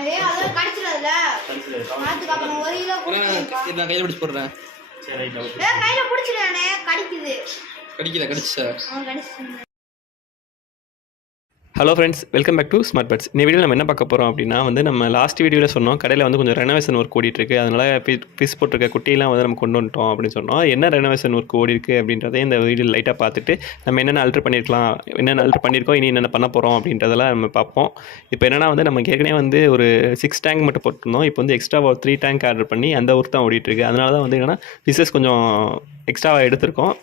நான் கையில் பிடிச்சி போடுறேன். கடிச்சா hello friends, welcome back to smart buds. இந்த வீடியோவில் நம்ம என்ன பார்க்க போகிறோம் அப்படின்னா நம்ம லாஸ்ட் வீடியோவில் சொன்னோம் கடையில் கொஞ்சம் ரெனோவேஷன் ஒர்க் ஓடிட்டுருக்கு. அதனால் ஃபிஸ் போட்டிருக்க குட்டியெல்லாம் நம்ம கொண்டு வந்துட்டோம் அப்படின்னு சொன்னோம். என்ன ரெனோவேஷன் ஒர்க் ஓடி இருக்குது அப்படின்றத இந்த வீடியோ லைட்டாக பார்த்துட்டு நம்ம என்னென்ன அல்ட்ரு பண்ணியிருக்கலாம், என்னென்ன அல்ட்ரு பண்ணியிருக்கோம், இனி என்னென்ன பண்ண போகிறோம் அப்படின்றதெல்லாம் நம்ம பார்ப்போம். இப்போ என்னென்னா நமக்கு ஏற்கனவே ஒரு 6 டேங்க் மட்டும் போட்டிருந்தோம். இப்போ எக்ஸ்ட்ரா ஒரு 3 டேங்க் ஆர்டர் பண்ணி அந்த ஒர்க் தான் ஓடிட்டுருக்கு. அதனால தான் என்னென்னா ஃபிஷஸ் கொஞ்சம் எக்ஸ்ட்ராவாக எடுத்திருக்கோம்,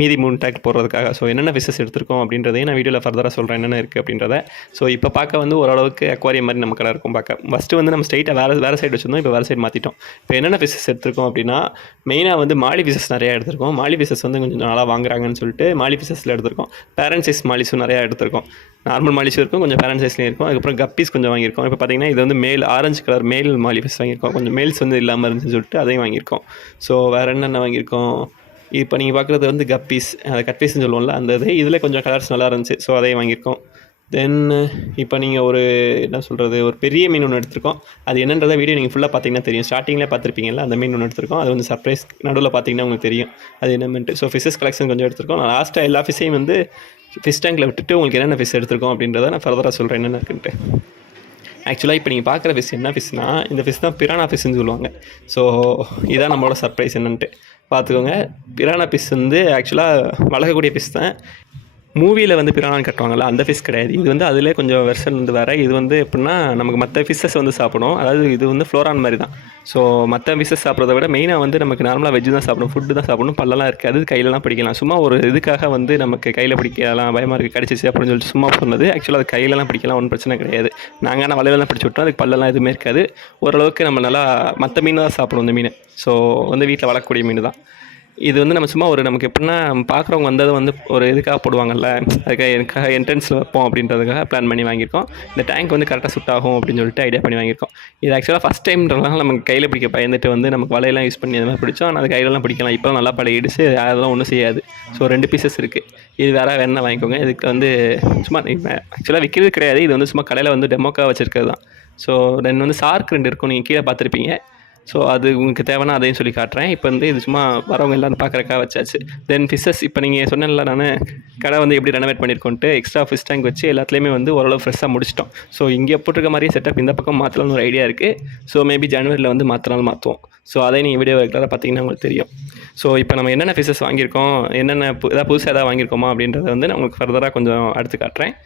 மீதி 3 டேங்க் போடுறதுக்காக. ஸோ என்னென்ன ஃபிஷஸ் எடுத்திருக்கோம் அப்படின்றதையும் நான் வீடியோவில் ஃபர்தராக சொல்கிறேன் என்னென்ன இருக்குது அப்படின்றத. ஸோ இப்போ பார்க்க ஓரளவுக்கு அக்வாரியம் மாதிரி நம்ம கடை இருக்கும் பார்க்க. ஃபஸ்ட்டு நம்ம ஸ்ட்ரைட்டாக வேறு சைடு வச்சுருந்தோம், இப்போ வேறு சைடு மாற்றிட்டோம். இப்போ என்னென்ன ஃபிஷஸ் எடுத்திருக்கோம் அப்படின்னா மெயினாக மாலி ஃபிஷஸ் நிறையா எடுத்திருக்கோம். மாலி ஃபிஷஸ் கொஞ்சம் நாளாக வாங்குறாங்கன்னு சொல்லிட்டு மாலி ஃபிஷஸில் எடுத்திருக்கோம். பேரண்ட் சைஸ் மாலிஸும் நிறையா எடுத்திருக்கோம். நார்மல் மாலிஸும் இருக்கும், கொஞ்சம் பேரண்ட் சைஸ்லேயும் இருக்கும். அதுக்கப்புறம் கப்பீஸ் கொஞ்சம் வாங்கியிருக்கோம். இப்போ பார்த்தீங்கன்னா இது மேல் ஆரஞ்சு கலர் மேல் மாலி ஃபிஷ் வாங்கியிருக்கோம். கொஞ்சம் மேல்ஸ் இல்லாமல் இருந்துச்சுன்னு சொல்லிட்டு அதையும் வாங்கியிருக்கோம். ஸோ வேறு என்னென்ன வாங்கியிருக்கோம், இப்போ நீங்கள் பார்க்குறது கப்பீஸ், அதை கட்பீஸ்ன்னு சொல்லுவோம்ல அந்த இதில் கொஞ்சம் கலர்ஸ் நல்லா இருந்துச்சு. ஸோ அதையும் வாங்கியிருக்கோம். தென் இப்போ நீங்கள் ஒரு பெரிய மீன் ஒன்று எடுத்திருக்கோம். அது என்னன்றதை வீடியோ நீங்கள் ஃபுல்லாக பார்த்தீங்கன்னா தெரியும். ஸ்டார்டிங்கில் பார்த்துருப்பீங்கல்ல, அந்த மீன் ஒன்று எடுத்திருக்கோம். அது சர்ப்ரைஸ் நடுவில் பார்த்தீங்கன்னா உங்களுக்கு தெரியும் அது என்னமென்ட்டு. ஸோ ஃபிஷஸ் கலெக்ஷன் கொஞ்சம் எடுத்திருக்கோம். நான் லாஸ்ட்டாக எல்லா ஃபிஷ்ஷையும் ஃபிஷ் டேங்கில் விட்டுட்டு உங்களுக்கு என்னென்ன ஃபிஷ் எடுத்திருக்கோம் அப்படின்றத நான் ஃபர்தராக சொல்கிறேன் என்னென்ன இருக்குன்ட்டு. ஆக்சுவலாக இப்போ நீங்கள் பார்க்குற ஃபிஷ் என்ன ஃபிஷ்னா, இந்த ஃபிஷ் தான் பிரானா ஃபிஷ்ன்னு சொல்லுவாங்க. ஸோ இதான் நம்மளோட சர்ப்ரைஸ் என்னன்ட்டு பார்த்துக்கோங்க. பிரானா ஃபிஷ் ஆக்சுவலாக வளர்க்கக்கூடிய ஃபிஷ் தான். மூவியில் பிரானான்னு கட்டுவாங்கள்ல, அந்த ஃபிஷ் கிடையாது. இது அதிலே கொஞ்சம் வெர்ஷன் வேறு. இது எப்படின்னா நமக்கு மற்ற ஃபிஷ்ஷஸ் சாப்பிடும். அதாவது இது ஃப்ளோரான் மாதிரி தான். ஸோ மற்ற ஃபிஷ்ஷஸ் சாப்பிட்றத விட மெயினாக நமக்கு நார்மலாக வெஜ்ஜு தான் சாப்பிடும், ஃபுட்டு தான் சாப்பிடணும். பல்லெல்லாம் இருக்காது, கையிலலாம் பிடிக்கலாம். சும்மா ஒரு இதுக்காக நமக்கு கையில் பிடிக்கலாம் பயமாக இருக்குது கடிச்சிச்சு அப்படின்னு சொல்லிட்டு சும்மா சொன்னது. ஆக்சுவலாக அது கையிலலாம் பிடிக்கலாம், ஒன்றும் பிரச்சனை கிடையாது. நாங்கள் ஆனால் வலையிலலாம் பிடிச்சி விட்டோம், அதுக்கு பல்லெல்லாம் எதுவுமே இருக்காது. ஓரளவுக்கு நம்ம நல்லா மற்ற மீன் தான் சாப்பிடும் இந்த மீன். ஸோ வீட்டில் வளர்க்கக்கூடிய மீன் தான் இது. நம்ம சும்மா நமக்கு எப்படின்னா பார்க்குறவங்க வந்தது ஒரு இதுக்காக போடுவாங்கல்ல, அதுக்காக என்ட்ரன்ஸில் வைப்போம் அப்படின்றதுக்காக பிளான் பண்ணி வாங்கியிருக்கோம். இந்த டேங்க் கரெக்டாக சுட் ஆகும் அப்படின்னு சொல்லிட்டு ஐடியா பண்ணி வாங்கியிருக்கோம். இது ஆக்சுவலாக ஃபஸ்ட் டைம்ன்றதுனால நமக்கு கையில் பிடிக்க பயந்துட்டு நமக்கு வலையெல்லாம் யூஸ் பண்ணி அந்த மாதிரி பிடிச்சோம். ஆனால் அது கையிலலாம் பிடிக்கலாம். இப்போ நல்லா பழகிடுச்சு, அதெல்லாம் ஒன்றும் செய்யாது. ஸோ 2 பீசஸ் இருக்குது. இது வேணால் வாங்கிக்கோங்க. இதுக்கு சும்மா ஆக்சுவலாக விற்கிறது கிடையாது. இது சும்மா கடையில் டெமோக்காக வச்சுருக்கிறது தான். ஸோ தென் சார்க் 2 இருக்கும், நீங்கள் கீழே பார்த்துருப்பீங்க. ஸோ அது உங்களுக்கு தேவைன்னா அதையும் சொல்லி காட்டுறேன். இப்போ இது சும்மா வரவங்க எல்லோரும் பார்க்குறக்கா வச்சாச்சு. தென் ஃபிஷ்ஷஸ் இப்போ நீங்கள் சொன்னேன்ல, நான் கடை எப்படி ரெனோவேட் பண்ணியிருக்கோன்ட்டு எக்ஸ்ட்ரா ஃபிஷ் டேங்க் வச்சு எல்லாத்துலேயுமே ஓரளவு ஃப்ரெஷ்ஷாக முடிச்சிட்டோம். ஸோ இங்கே போட்டிருக்க மாதிரியே செட்டப் இந்த பக்கம் மாற்றலாம்னு ஒரு ஐடியா இருக்குது. ஸோ மேபி ஜனவரியில் மாற்றினாலும் மாற்றுவோம். ஸோ அதை நீங்கள் வீடியோ ரெகுலராக பார்த்தீங்கன்னா உங்களுக்கு தெரியும். ஸோ இப்போ நம்ம என்னென்ன ஃபிஷ்ஷஸ் வாங்கியிருக்கோம், என்னென்ன புதுசாக எதாவது வாங்கியிருக்கோமா அப்படின்றத நான் உங்களுக்கு ஃபர்தராக கொஞ்சம் அடுத்து காட்டுறேன்.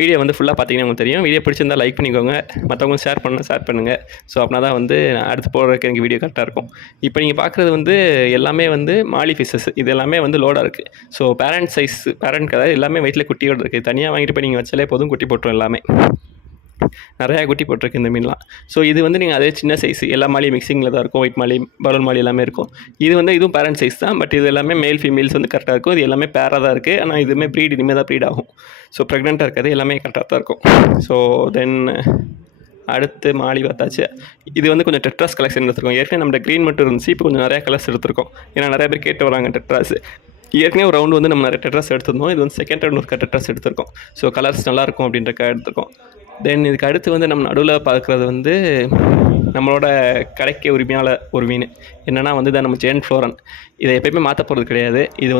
வீடியோ ஃபுல்லாக பார்த்தீங்கன்னா உங்களுக்கு தெரியும். வீடியோ பிடிச்சிருந்தால் லைக் பண்ணிக்கோங்க, மற்றவங்க ஷேர் பண்ணுங்கள். ஸோ அப்படின்னா தான் அடுத்து போடுறதுக்கு எனக்கு வீடியோ கரெக்டாக இருக்கும். இப்போ நீங்கள் பார்க்குறது எல்லாமே மாலி ஃபிஷஸ். இது எல்லாமே லோடாக இருக்குது. ஸோ பேரண்ட் சைஸ் பேரண்ட் கதை எல்லாமே வயிற்றில் குட்டியோடு இருக்குது. தனியாக வாங்கிட்டு போய் நீங்கள் வச்சாலே போதும், குட்டி போட்டுரும். எல்லாமே நிறையா குட்டி போட்டிருக்கு இந்த மீன்லாம். ஸோ இது நீங்கள் அதே சின்ன சைஸ் எல்லா மாலியும் மிக்சிங்கில் தான் இருக்கும். ஒயிட் மாலி, பலூன் மாலி எல்லாமே இருக்கும். இதுவும் பேரண்ட் சைஸ் தான். பட் இது எல்லாமே மேல் ஃபீமேல்ஸ் கரெக்டாக இருக்கும். இது எல்லாமே பேராக தான் இருக்குது. ஆனால் இதுவுமே இனிமேல் தான் ப்ரீட் ஆகும். ஸோ ப்ரெக்னெண்ட்டாக இருக்காது, எல்லாமே கரெக்டாக தான் இருக்கும். ஸோ தென் அடுத்து மாலி பார்த்தாச்சு. இது கொஞ்சம் டெட்ராஸ் கலெக்ஷன் எடுத்துருக்கோம். ஏற்கனவே நம்ம க்ரீன் மட்டும் இருந்துச்சு, இப்போ கொஞ்சம் நிறையா கலர்ஸ் எடுத்துருக்கோம். ஏன்னா நிறைய பேர் கேட்டு வராங்க டெட்ராஸ். ஏற்கனவே ஒரு ரவுண்டு நம்ம நிறைய டெட்ராஸ் எடுத்திருந்தோம். இது செகண்ட் ரவுண்ட் ஒரு டெட்ராஸ் எடுத்திருக்கோம். ஸோ கலர்ஸ் நல்லாயிருக்கும் அப்படின்றக்காக எடுத்திருக்கோம். தென் இதுக்கு அடுத்து நம்ம நடுவில் பார்க்குறது நம்மளோட கடைக்கு உரிமையால் ஒரு மீன் என்னென்னா தான் நம்ம ஜெயண்ட் ஃப்ளோரன். இதை எப்போயுமே மாற்ற போகிறது கிடையாது. இது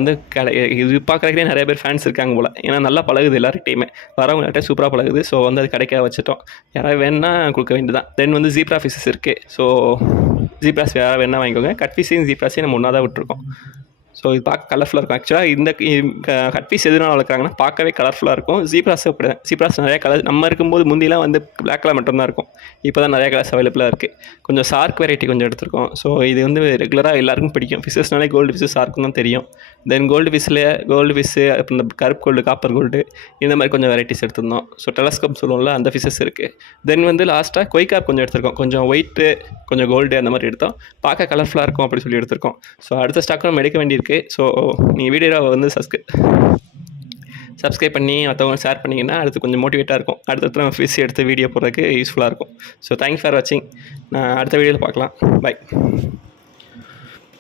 இது பார்க்குறதுக்கே நிறைய பேர் ஃபேன்ஸ் இருக்காங்க போல். ஏன்னா நல்லா பழகுது எல்லார்கிட்டையுமே, வரவங்கள்ட்ட சூப்பராக பழகுது. ஸோ அது கடைக்காக வச்சுட்டோம். யாராவது வேணுன்னா கொடுக்க வேண்டியதான். தென் ஜீப்ரா ஃபிஷஸ் இருக்குது. ஸோ ஜீப்ராஸ் யாராவது வேணால் வாங்கிக்கோங்க. கட்ஃபிஷையும் ஜீப்ராஸையும் நம்ம ஒன்றா தான் விட்டுருக்கோம். ஸோ இது பார்க்க கலர்ஃபுல்லாக இருக்கும். ஆக்சுவலாக இந்த கட்ஃபீஸ் எதுனால வளர்க்குறாங்கன்னா பார்க்கவே கலர்ஃபுல்லாக இருக்கும். ஜீப்ராஸ் அப்படி தான். ஜீப்ராஸ் நிறையா கலர் நம்ம இருக்கும்போது முந்திலாம் பிளாக் கலர் மட்டும்தான் இருக்கும். இப்போ தான் நிறையா கலர்ஸ் அவைலபிளாக இருக்குது. கொஞ்சம் சார்க் வெரைட்டி கொஞ்சம் எடுத்துருக்கோம். ஸோ இது ரெகுலராக எல்லாருக்கும் பிடிக்கும். ஃபிஷஸ்னாலே கோல்டு ஃபிஷ் சார்க்கும் தான் தெரியும். தென் கோல்டு ஃபிஷ்ஷு அப்புறம் இந்த கருப்பு கோல்டு, காப்பர் கோல்டு, இந்த மாதிரி கொஞ்சம் வெரைட்டிஸ் எடுத்திருந்தோம். ஸோ டெலஸ்கோப் சொல்லுவோம்ல, அந்த ஃபிஷஸ் இருக்குது. தென் லாஸ்ட்டாக கொய்காப் கொஞ்சம் எடுத்திருக்கோம். கொஞ்சம் ஒயிட்டு, கொஞ்சம் கோல்டு அந்த மாதிரி எடுத்தோம். பார்க்க கலர்ஃபுல்லாக இருக்கும் அப்படி சொல்லி எடுத்திருக்கோம். ஸோ அடுத்த ஸ்டாக் நம்ம எடுக்க வேண்டியிருக்கு. ஸோ நீங்கள் வீடியோவை சப்ஸ்கிரைப் பண்ணி மற்றவங்க ஷேர் பண்ணிங்கன்னா அடுத்து கொஞ்சம் மோட்டிவேட்டாக இருக்கும். அடுத்தடுத்து நம்ம ஃபிஷ் எடுத்து வீடியோ போடுறதுக்கு யூஸ்ஃபுல்லாக இருக்கும். ஸோ தேங்க்ஸ் ஃபார் வாட்சிங். நான் அடுத்த வீடியோவில் பார்க்கலாம். பை.